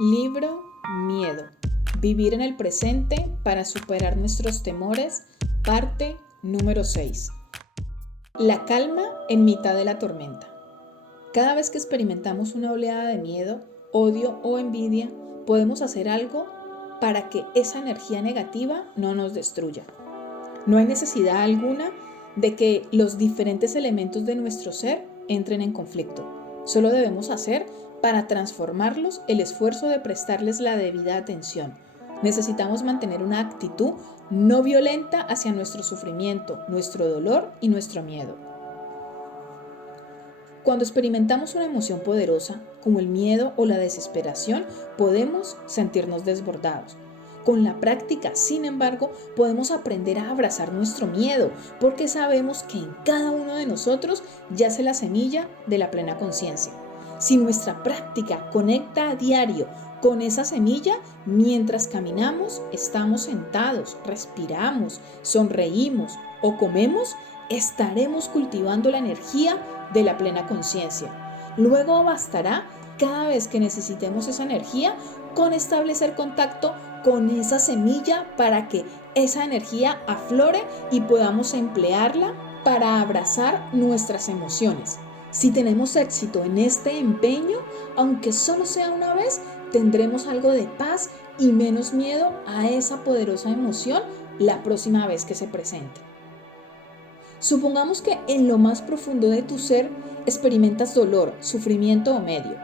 Libro Miedo. Vivir en el presente para superar nuestros temores. Parte número 6. La calma en mitad de la tormenta. Cada vez que experimentamos una oleada de miedo, odio o envidia, podemos hacer algo para que esa energía negativa no nos destruya. No hay necesidad alguna de que los diferentes elementos de nuestro ser entren en conflicto. Solo debemos hacer para transformarlos el esfuerzo de prestarles la debida atención. Necesitamos mantener una actitud no violenta hacia nuestro sufrimiento, nuestro dolor y nuestro miedo. Cuando experimentamos una emoción poderosa, como el miedo o la desesperación, podemos sentirnos desbordados. Con la práctica, sin embargo, podemos aprender a abrazar nuestro miedo, porque sabemos que en cada uno de nosotros yace la semilla de la plena conciencia. Si nuestra práctica conecta a diario con esa semilla, mientras caminamos, estamos sentados, respiramos, sonreímos o comemos, estaremos cultivando la energía de la plena conciencia. Luego bastará, cada vez que necesitemos esa energía, con establecer contacto con esa semilla para que esa energía aflore y podamos emplearla para abrazar nuestras emociones. Si tenemos éxito en este empeño, aunque solo sea una vez, tendremos algo de paz y menos miedo a esa poderosa emoción la próxima vez que se presente. Supongamos que en lo más profundo de tu ser experimentas dolor, sufrimiento o medio.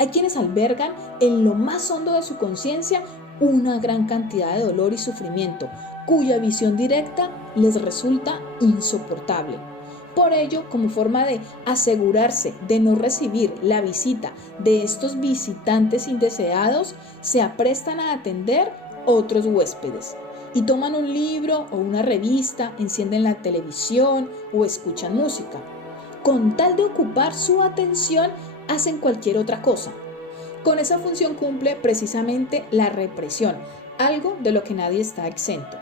Hay quienes albergan en lo más hondo de su conciencia una gran cantidad de dolor y sufrimiento, cuya visión directa les resulta insoportable. Por ello, como forma de asegurarse de no recibir la visita de estos visitantes indeseados, se aprestan a atender otros huéspedes y toman un libro o una revista, encienden la televisión o escuchan música. Con tal de ocupar su atención, hacen cualquier otra cosa. Con esa función cumple precisamente la represión, algo de lo que nadie está exento.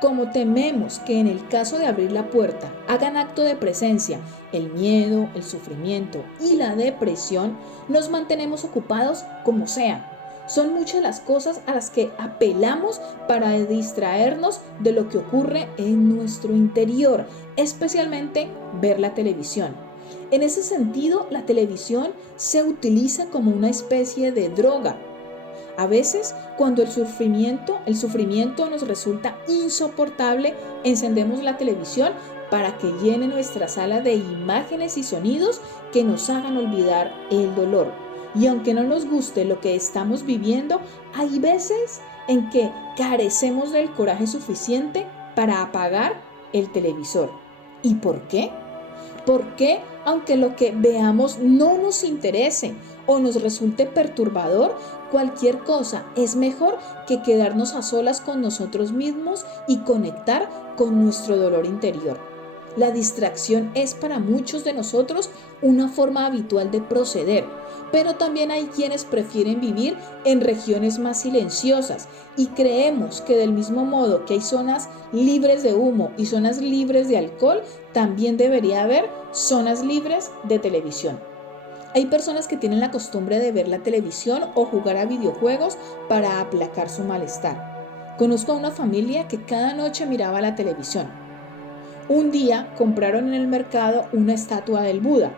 Como tememos que en el caso de abrir la puerta hagan acto de presencia el miedo, el sufrimiento y la depresión, nos mantenemos ocupados como sea. Son muchas las cosas a las que apelamos para distraernos de lo que ocurre en nuestro interior, especialmente ver la televisión. En ese sentido, la televisión se utiliza como una especie de droga. A veces, cuando el sufrimiento nos resulta insoportable, encendemos la televisión para que llene nuestra sala de imágenes y sonidos que nos hagan olvidar el dolor. Y aunque no nos guste lo que estamos viviendo, hay veces en que carecemos del coraje suficiente para apagar el televisor. ¿Y por qué? Porque aunque lo que veamos no nos interese o nos resulte perturbador, cualquier cosa es mejor que quedarnos a solas con nosotros mismos y conectar con nuestro dolor interior. La distracción es para muchos de nosotros una forma habitual de proceder, pero también hay quienes prefieren vivir en regiones más silenciosas y creemos que del mismo modo que hay zonas libres de humo y zonas libres de alcohol, también debería haber zonas libres de televisión. Hay personas que tienen la costumbre de ver la televisión o jugar a videojuegos para aplacar su malestar. Conozco a una familia que cada noche miraba la televisión. Un día compraron en el mercado una estatua del Buda.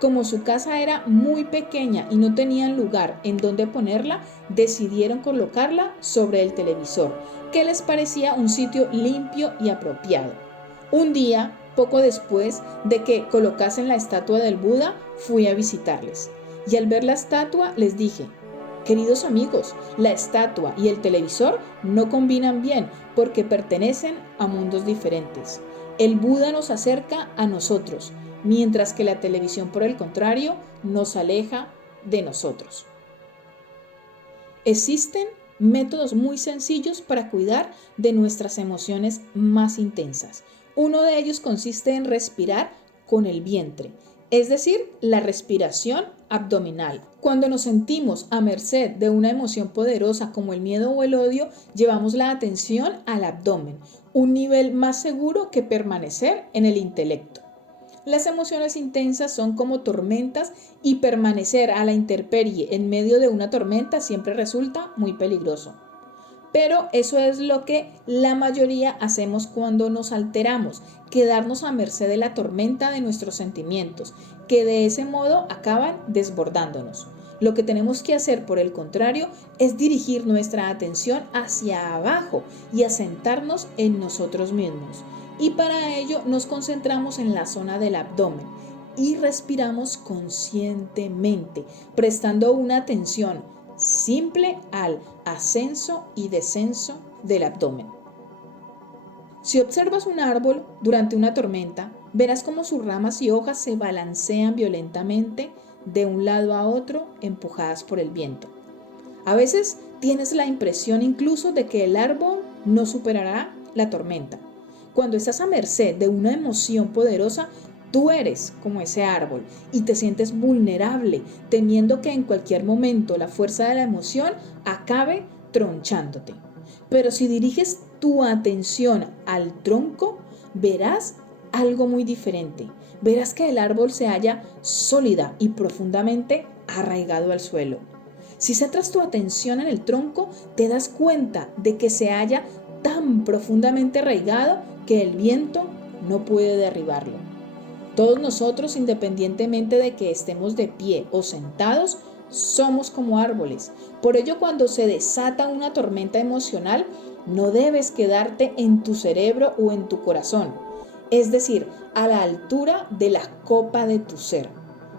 Como su casa era muy pequeña y no tenían lugar en donde ponerla, decidieron colocarla sobre el televisor, que les parecía un sitio limpio y apropiado. Un día, poco después de que colocasen la estatua del Buda, fui a visitarles. Y al ver la estatua les dije: queridos amigos, la estatua y el televisor no combinan bien porque pertenecen a mundos diferentes. El Buda nos acerca a nosotros, mientras que la televisión, por el contrario, nos aleja de nosotros. Existen métodos muy sencillos para cuidar de nuestras emociones más intensas. Uno de ellos consiste en respirar con el vientre, es decir, la respiración abdominal. Cuando nos sentimos a merced de una emoción poderosa como el miedo o el odio, llevamos la atención al abdomen, un nivel más seguro que permanecer en el intelecto. Las emociones intensas son como tormentas y permanecer a la intemperie en medio de una tormenta siempre resulta muy peligroso. Pero eso es lo que la mayoría hacemos cuando nos alteramos, quedarnos a merced de la tormenta de nuestros sentimientos, que de ese modo acaban desbordándonos. Lo que tenemos que hacer, por el contrario, es dirigir nuestra atención hacia abajo y asentarnos en nosotros mismos. Y para ello nos concentramos en la zona del abdomen y respiramos conscientemente, prestando una atención simple al ascenso y descenso del abdomen. Si observas un árbol durante una tormenta, verás cómo sus ramas y hojas se balancean violentamente de un lado a otro, empujadas por el viento. A veces tienes la impresión incluso de que el árbol no superará la tormenta. Cuando estás a merced de una emoción poderosa, tú eres como ese árbol y te sientes vulnerable, temiendo que en cualquier momento la fuerza de la emoción acabe tronchándote. Pero si diriges tu atención al tronco, verás algo muy diferente. Verás que el árbol se halla sólida y profundamente arraigado al suelo. Si centras tu atención en el tronco, te das cuenta de que se halla tan profundamente arraigado que el viento no puede derribarlo. Todos nosotros, independientemente de que estemos de pie o sentados, somos como árboles. Por ello, cuando se desata una tormenta emocional, no debes quedarte en tu cerebro o en tu corazón, es decir, a la altura de la copa de tu ser.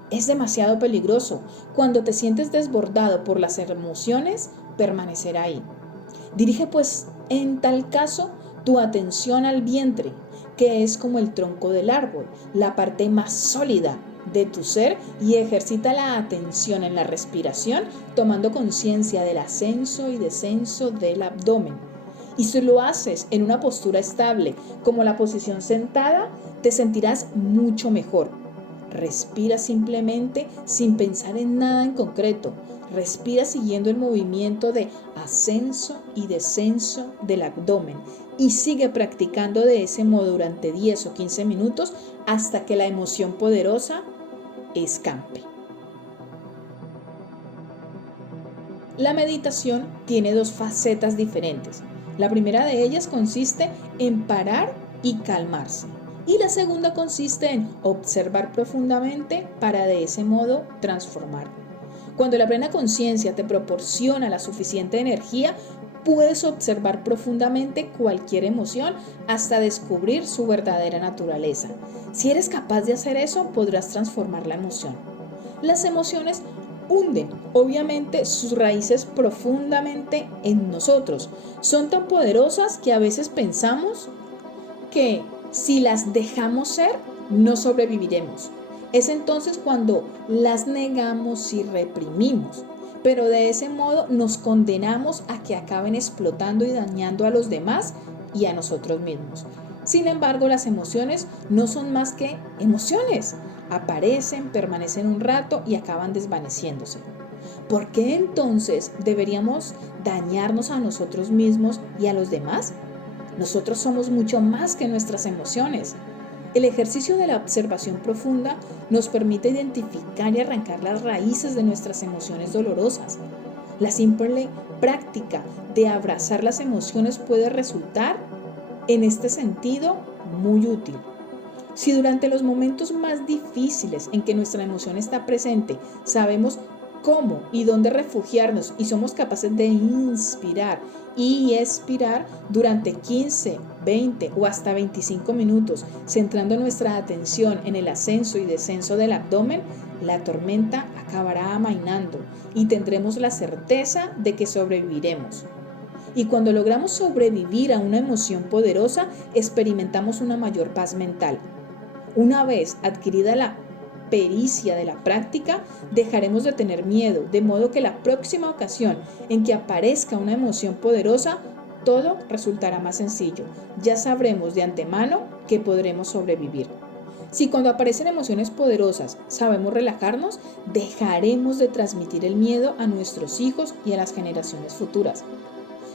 Es demasiado peligroso. Cuando te sientes desbordado por las emociones, permanecer ahí. Dirige pues en tal caso tu atención al vientre, que es como el tronco del árbol, la parte más sólida de tu ser, y ejercita la atención en la respiración, tomando conciencia del ascenso y descenso del abdomen. Y si lo haces en una postura estable, como la posición sentada, te sentirás mucho mejor. Respira simplemente sin pensar en nada en concreto. Respira siguiendo el movimiento de ascenso y descenso del abdomen y sigue practicando de ese modo durante 10 o 15 minutos hasta que la emoción poderosa escampe. La meditación tiene dos facetas diferentes. La primera de ellas consiste en parar y calmarse. Y la segunda consiste en observar profundamente para de ese modo transformar. Cuando la plena conciencia te proporciona la suficiente energía, puedes observar profundamente cualquier emoción hasta descubrir su verdadera naturaleza. Si eres capaz de hacer eso, podrás transformar la emoción. Las emociones hunden, obviamente, sus raíces profundamente en nosotros. Son tan poderosas que a veces pensamos que si las dejamos ser, no sobreviviremos. Es entonces cuando las negamos y reprimimos, pero de ese modo nos condenamos a que acaben explotando y dañando a los demás y a nosotros mismos. Sin embargo, las emociones no son más que emociones. Aparecen, permanecen un rato y acaban desvaneciéndose. ¿Por qué entonces deberíamos dañarnos a nosotros mismos y a los demás? Nosotros somos mucho más que nuestras emociones. El ejercicio de la observación profunda nos permite identificar y arrancar las raíces de nuestras emociones dolorosas. La simple práctica de abrazar las emociones puede resultar, en este sentido, muy útil. Si durante los momentos más difíciles en que nuestra emoción está presente, sabemos cómo y dónde refugiarnos y somos capaces de inspirar y expirar durante 15, 20 o hasta 25 minutos, centrando nuestra atención en el ascenso y descenso del abdomen, la tormenta acabará amainando y tendremos la certeza de que sobreviviremos. Y cuando logramos sobrevivir a una emoción poderosa, experimentamos una mayor paz mental. Una vez adquirida la pericia de la práctica, dejaremos de tener miedo, de modo que la próxima ocasión en que aparezca una emoción poderosa, todo resultará más sencillo. Ya sabremos de antemano que podremos sobrevivir. Si cuando aparecen emociones poderosas sabemos relajarnos, dejaremos de transmitir el miedo a nuestros hijos y a las generaciones futuras.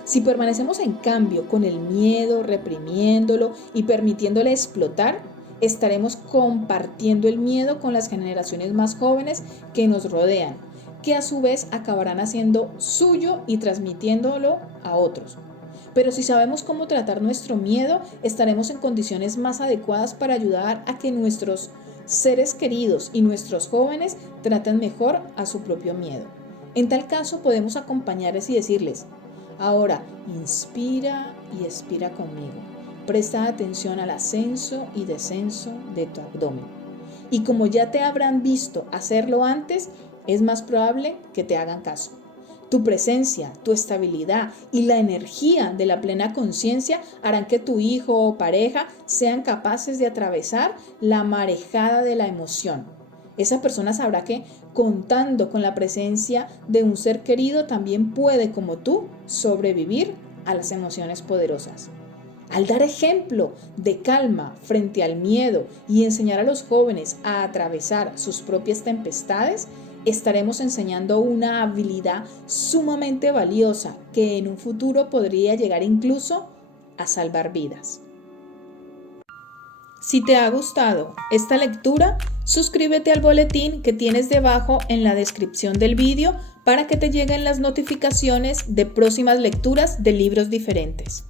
Si permanecemos en cambio con el miedo, reprimiéndolo y permitiéndole explotar, estaremos compartiendo el miedo con las generaciones más jóvenes que nos rodean, que a su vez acabarán haciendo suyo y transmitiéndolo a otros. Pero si sabemos cómo tratar nuestro miedo, estaremos en condiciones más adecuadas para ayudar a que nuestros seres queridos y nuestros jóvenes traten mejor a su propio miedo. En tal caso, podemos acompañarles y decirles: ahora inspira y expira conmigo. Presta atención al ascenso y descenso de tu abdomen. Y como ya te habrán visto hacerlo antes, es más probable que te hagan caso. Tu presencia, tu estabilidad y la energía de la plena conciencia harán que tu hijo o pareja sean capaces de atravesar la marejada de la emoción. Esa persona sabrá que contando con la presencia de un ser querido también puede, como tú, sobrevivir a las emociones poderosas. Al dar ejemplo de calma frente al miedo y enseñar a los jóvenes a atravesar sus propias tempestades, estaremos enseñando una habilidad sumamente valiosa que en un futuro podría llegar incluso a salvar vidas. Si te ha gustado esta lectura, suscríbete al boletín que tienes debajo en la descripción del vídeo para que te lleguen las notificaciones de próximas lecturas de libros diferentes.